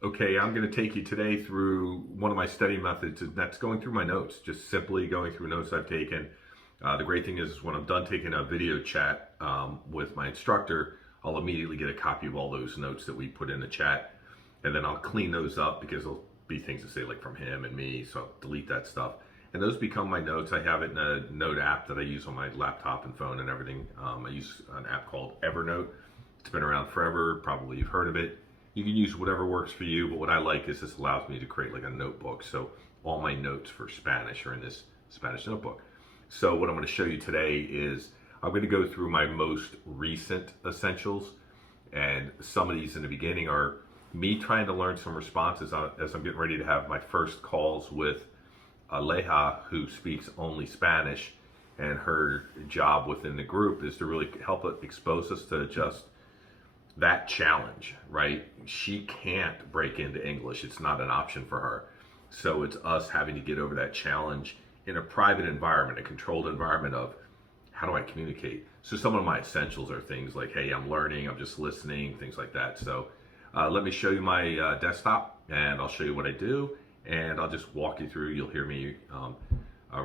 Okay, I'm going to take you today through one of my study methods, and that's going through my notes, just simply going through notes I've taken. The great thing is when I'm done taking a video chat with my instructor, I'll immediately get a copy of all those notes that we put in the chat, and then I'll clean those up because there'll be things to say like from him and me, so I'll delete that stuff. And those become my notes. I have it in a note app that I use on my laptop and phone and everything. I use an app called Evernote. It's been around forever, probably you've heard of it. You can use whatever works for you, but what I like is this allows me to create like a notebook. So all my notes for Spanish are in this Spanish notebook. So what I'm going to show you today is I'm going to go through my most recent essentials, and some of these in the beginning are me trying to learn some responses as I'm getting ready to have my first calls with Aleja, who speaks only Spanish, and her job within the group is to really help expose us to just that challenge, right? She can't break into English. It's not an option for her. So it's us having to get over that challenge in a private environment, a controlled environment of how do I communicate? So some of my essentials are things like, hey, I'm learning, I'm just listening, things like that. So let me show you my desktop and I'll show you what I do and I'll just walk you through. You'll hear me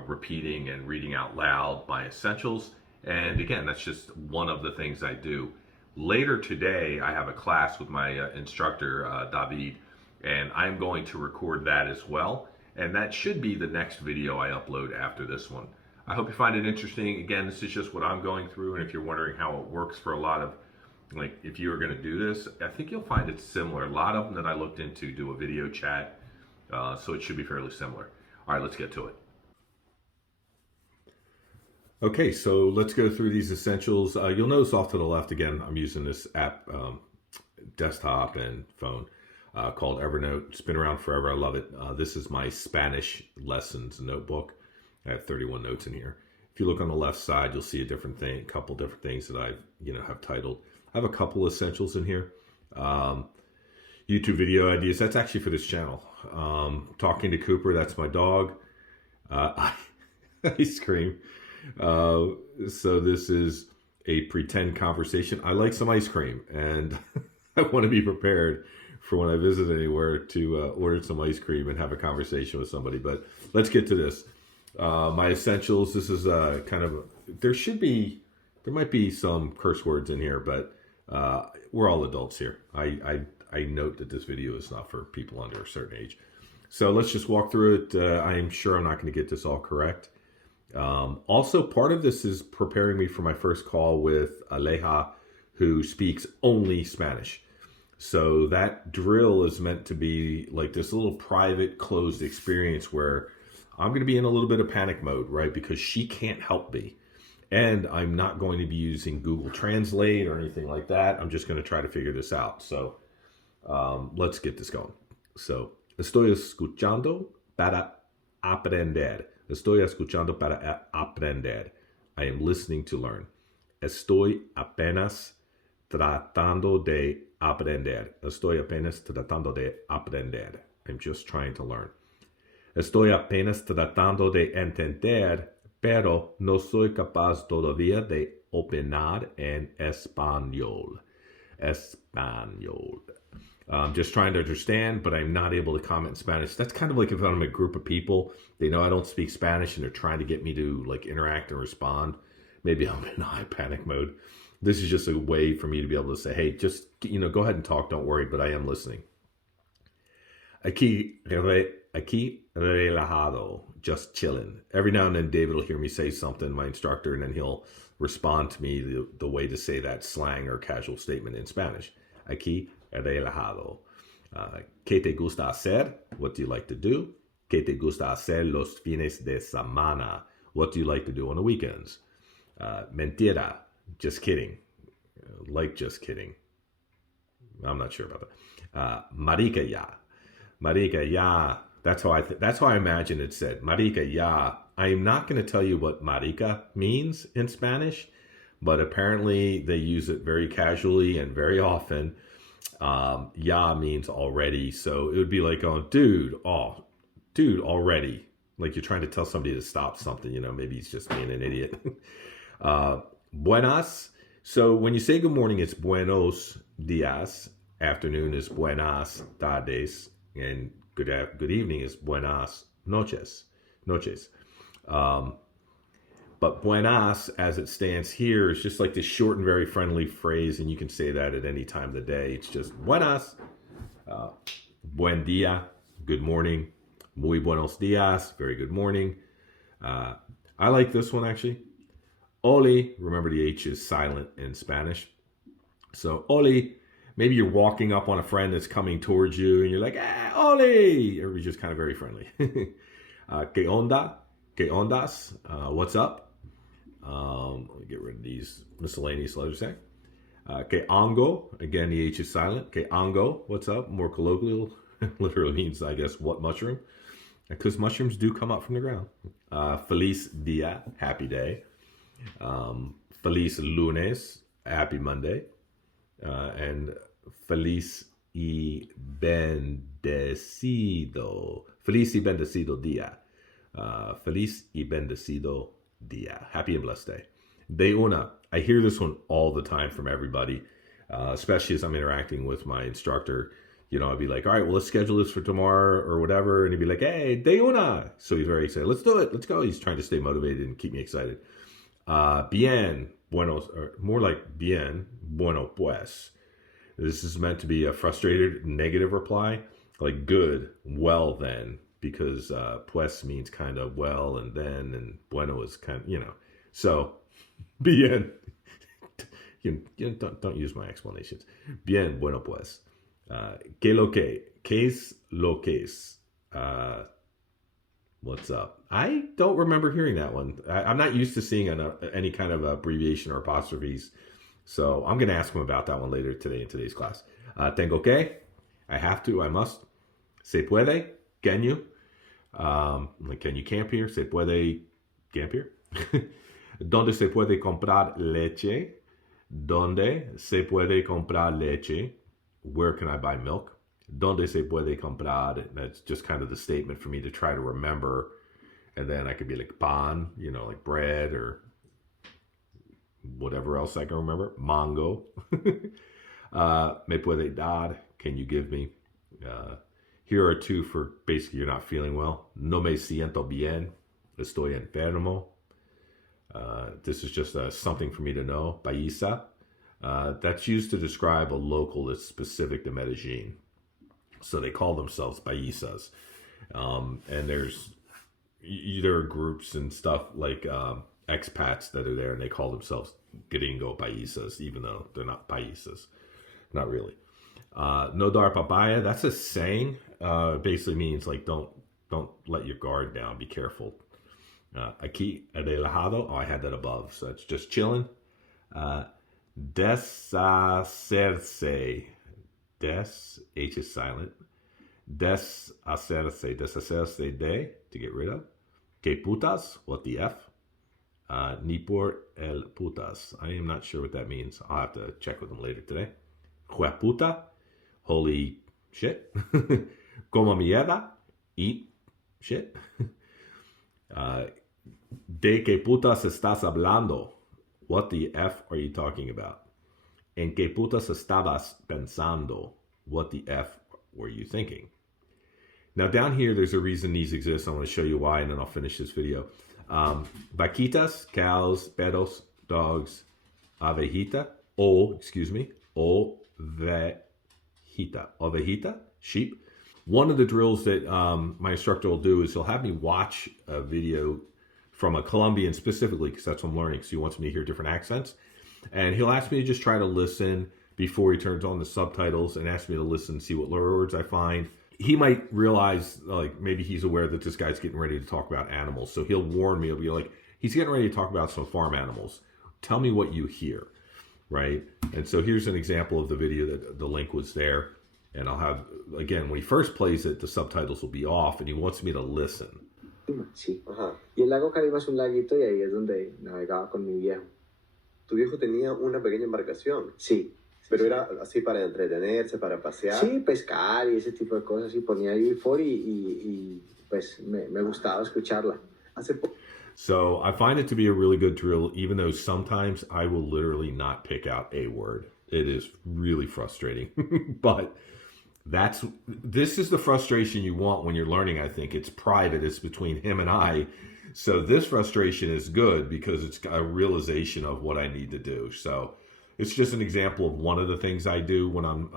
repeating and reading out loud my essentials. And again, that's just one of the things I do. Later today, I have a class with my instructor, David, and I'm going to record that as well. And that should be the next video I upload after this one. I hope you find it interesting. Again, this is just what I'm going through, and if you're wondering how it works for a lot of, like, if you were going to do this, I think you'll find it similar. A lot of them that I looked into do a video chat, so it should be fairly similar. All right, let's get to it. Okay, so let's go through these essentials. You'll notice off to the left, again, I'm using this app, desktop and phone, called Evernote. It's been around forever. I love it. This is my Spanish lessons notebook. I have 31 notes in here. If you look on the left side, you'll see a couple different things that I've, have titled. I have a couple essentials in here. YouTube video ideas. That's actually for this channel. Talking to Cooper. That's my dog. Ice cream. So this is a pretend conversation. I like some ice cream, and I want to be prepared for when I visit anywhere to order some ice cream and have a conversation with somebody. But let's get to this. My essentials. This is there might be some curse words in here, but we're all adults here. I note that this video is not for people under a certain age. So let's just walk through it. I'm sure I'm not going to get this all correct. Also, part of this is preparing me for my first call with Aleja, who speaks only Spanish. So that drill is meant to be like this little private, closed experience where I'm going to be in a little bit of panic mode, right? Because she can't help me. And I'm not going to be using Google Translate or anything like that. I'm just going to try to figure this out. So let's get this going. So, estoy escuchando para aprender. Estoy escuchando para aprender. I am listening to learn. Estoy apenas tratando de aprender. Estoy apenas tratando de aprender. I'm just trying to learn. Estoy apenas tratando de entender, pero no soy capaz todavía de opinar en español. Español. I'm just trying to understand, but I'm not able to comment in Spanish. That's kind of like if I'm in a group of people, they know I don't speak Spanish and they're trying to get me to like interact and respond. Maybe I'm in high panic mode. This is just a way for me to be able to say, hey, just, go ahead and talk. Don't worry, but I am listening. Aquí relajado, just chilling. Every now and then David will hear me say something, my instructor, and then he'll respond to me the way to say that slang or casual statement in Spanish. Aquí relajado. ¿Qué te gusta hacer? What do you like to do? ¿Qué te gusta hacer los fines de semana? What do you like to do on the weekends? Mentira. Just kidding. Like just kidding. I'm not sure about that. Marica ya. Marica ya. That's how I imagine it said. Marica ya. I am not going to tell you what marica means in Spanish, but apparently they use it very casually and very often. Ya means already, so it would be like, dude, already. Like you're trying to tell somebody to stop something, maybe he's just being an idiot. Buenas. So when you say good morning, it's buenos dias, afternoon is buenas tardes, and good evening is buenas noches. But buenas, as it stands here, is just like this short and very friendly phrase, and you can say that at any time of the day. It's just buenas, buen dia, good morning, muy buenos dias, very good morning. I like this one actually. Oli, remember the H is silent in Spanish. So Oli, maybe you're walking up on a friend that's coming towards you and you're like, Oli, or you're just kind of very friendly. Que onda? Que ondas? What's up? Let me get rid of these miscellaneous letters there. Que ongo, again, the H is silent. Que ongo, what's up? More colloquial, literally means, I guess, what mushroom? Because mushrooms do come up from the ground. Feliz dia, happy day. Feliz lunes, happy Monday. And feliz y bendecido. Feliz y bendecido dia. Feliz y bendecido dia. Happy and blessed day. De una. I hear this one all the time from everybody, especially as I'm interacting with my instructor. You know, I'd be like, all right, well, let's schedule this for tomorrow or whatever. And he'd be like, hey, de una. So he's very excited. Let's do it. Let's go. He's trying to stay motivated and keep me excited. Bien, buenos, or more like bien, bueno pues. This is meant to be a frustrated negative reply, like good, well then, because pues means kind of well and then, and bueno is kind of, you know. So, bien. Don't use my explanations. Bien, bueno pues. Que lo que es lo que es. What's up? I don't remember hearing that one. I'm not used to seeing any kind of abbreviation or apostrophes. So I'm going to ask him about that one later today in today's class. Tengo que. I have to. I must. Se puede. Can you? Can you camp here? Se puede camp here? ¿Dónde se puede comprar leche? ¿Dónde se puede comprar leche? Where can I buy milk? ¿Dónde se puede comprar? That's just kind of the statement for me to try to remember. And then I could be like pan, you know, like bread or whatever else I can remember. Mango. Me puede dar. Can you give me? Here are two for basically you're not feeling well. No me siento bien. Estoy enfermo. This is just something for me to know. Paisa. That's used to describe a local that's specific to Medellin. So they call themselves paisas. And there are groups and stuff like expats that are there and they call themselves gringo paisas, even though they're not paisas. Not really. No dar papaya, that's a saying. Basically means like don't let your guard down, be careful. Aquí relajado, oh, I had that above, so it's just chilling. Deshacerse. Des, H is silent. Deshacerse de, to get rid of. Que putas, what the F? Ni por el putas. I am not sure what that means. I'll have to check with them later today. Hueputa, holy shit. Como mierda, eat shit. De que putas estás hablando? What the F are you talking about? En que putas estabas pensando? What the F were you thinking? Now down here, there's a reason these exist. I want to show you why, and then I'll finish this video. Vaquitas, cows, perros, dogs, ovejita, ovejita, sheep. One of the drills that my instructor will do is he'll have me watch a video from a Colombian specifically, because that's what I'm learning, because he wants me to hear different accents. And he'll ask me to just try to listen before he turns on the subtitles and ask me to listen and see what words I find. He might realize, like, maybe he's aware that this guy's getting ready to talk about animals. So he'll warn me. He'll be like, he's getting ready to talk about some farm animals. Tell me what you hear, right? And so here's an example of the video that the link was there. And I'll have, again, when he first plays it, the subtitles will be off, and he wants me to listen. Sí. Ajá. Y el lago Caribe es un laguito y ahí es donde navegaba con mi viejo. ¿Tu viejo tenía una pequeña embarcación? Sí. ¿Pero era así para entretenerse, para pasear? Sí, pescar y ese tipo de cosas. Y ponía ahí for y pues me gustaba escucharla. So I find it to be a really good drill, even though sometimes I will literally not pick out a word. It is really frustrating. But this is the frustration you want when you're learning, I think. It's private, it's between him and I. So this frustration is good because it's a realization of what I need to do. So it's just an example of one of the things I do when I'm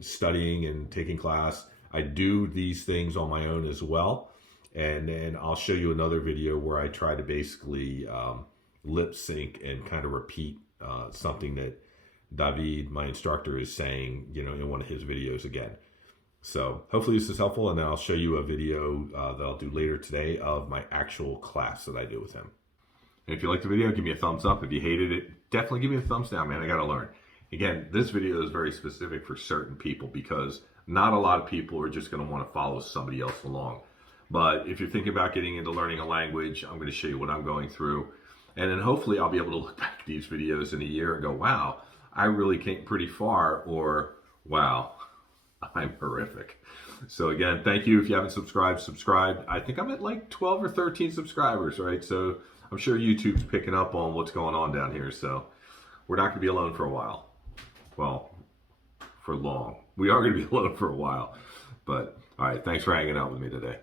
studying and taking class. I do these things on my own as well. And then I'll show you another video where I try to basically lip sync and kind of repeat something that David, my instructor, is saying, in one of his videos again. So hopefully this is helpful, and then I'll show you a video that I'll do later today of my actual class that I do with him. And if you liked the video, give me a thumbs up. If you hated it, definitely give me a thumbs down, man. I got to learn. Again, this video is very specific for certain people because not a lot of people are just going to want to follow somebody else along. But if you're thinking about getting into learning a language, I'm going to show you what I'm going through. And then hopefully I'll be able to look back at these videos in a year and go, wow, I really came pretty far, or wow, I'm horrific. So again, thank you. If you haven't subscribed, subscribe. I think I'm at like 12 or 13 subscribers, right? So I'm sure YouTube's picking up on what's going on down here. So we're not going to be alone for a while. Well, for long. We are going to be alone for a while. But all right, thanks for hanging out with me today.